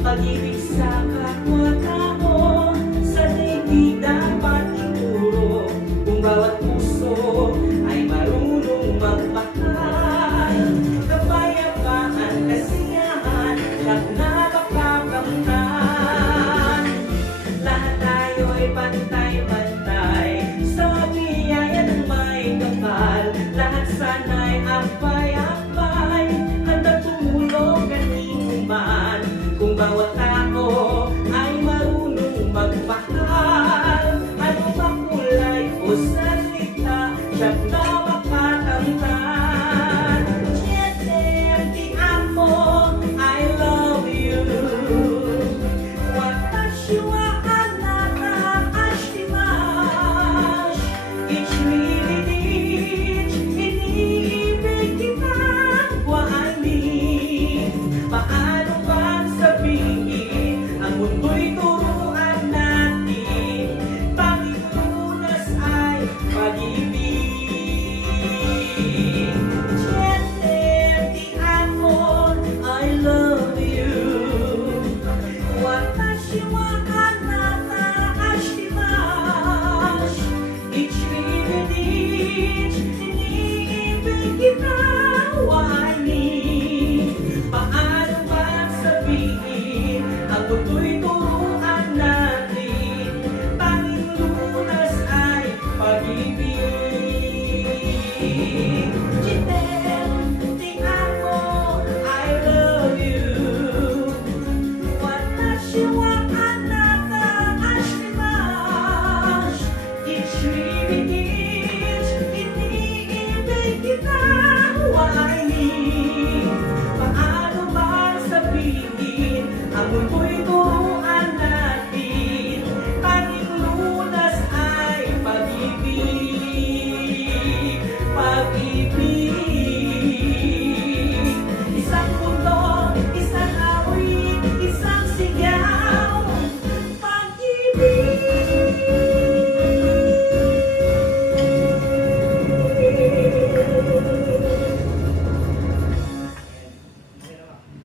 Pag-ibig sa kapwa-tao, sa daigdig dapat ituro. Kung bawat puso ay marunong magmahal, kapayapaan, kasiyahan, lahat na makakamtan. Lahat tayo'y pantay-pantay sa biyaya ng may kapal. Lahat sana'y apay-apay, handa tumulong kanino-man. Kung bawat tao ay marunong magmahal, ano bang kulay o salita, siya na makakamtan. Siete, ti amo, I love you. Watashi wa anata ashimasu. Each minute, iniibig kita, wa ani. Paano bang sabihin, ang mundo'y turuan natin, tanging lunas ay pag-ibig. Siete, ti amo, I love you. Watashi wa anata ashimasu. Each minute, iniibig kita, wa ani. Paano ba sabihin, ang mundo'y turuan natin, tanging lunas ay pag-ibig. Chitel, ti amo, I love you. Watashi wa anata ashimasu. Each minute, iniibig kita, wa ani. Paano ba sabihin, ang mundo'y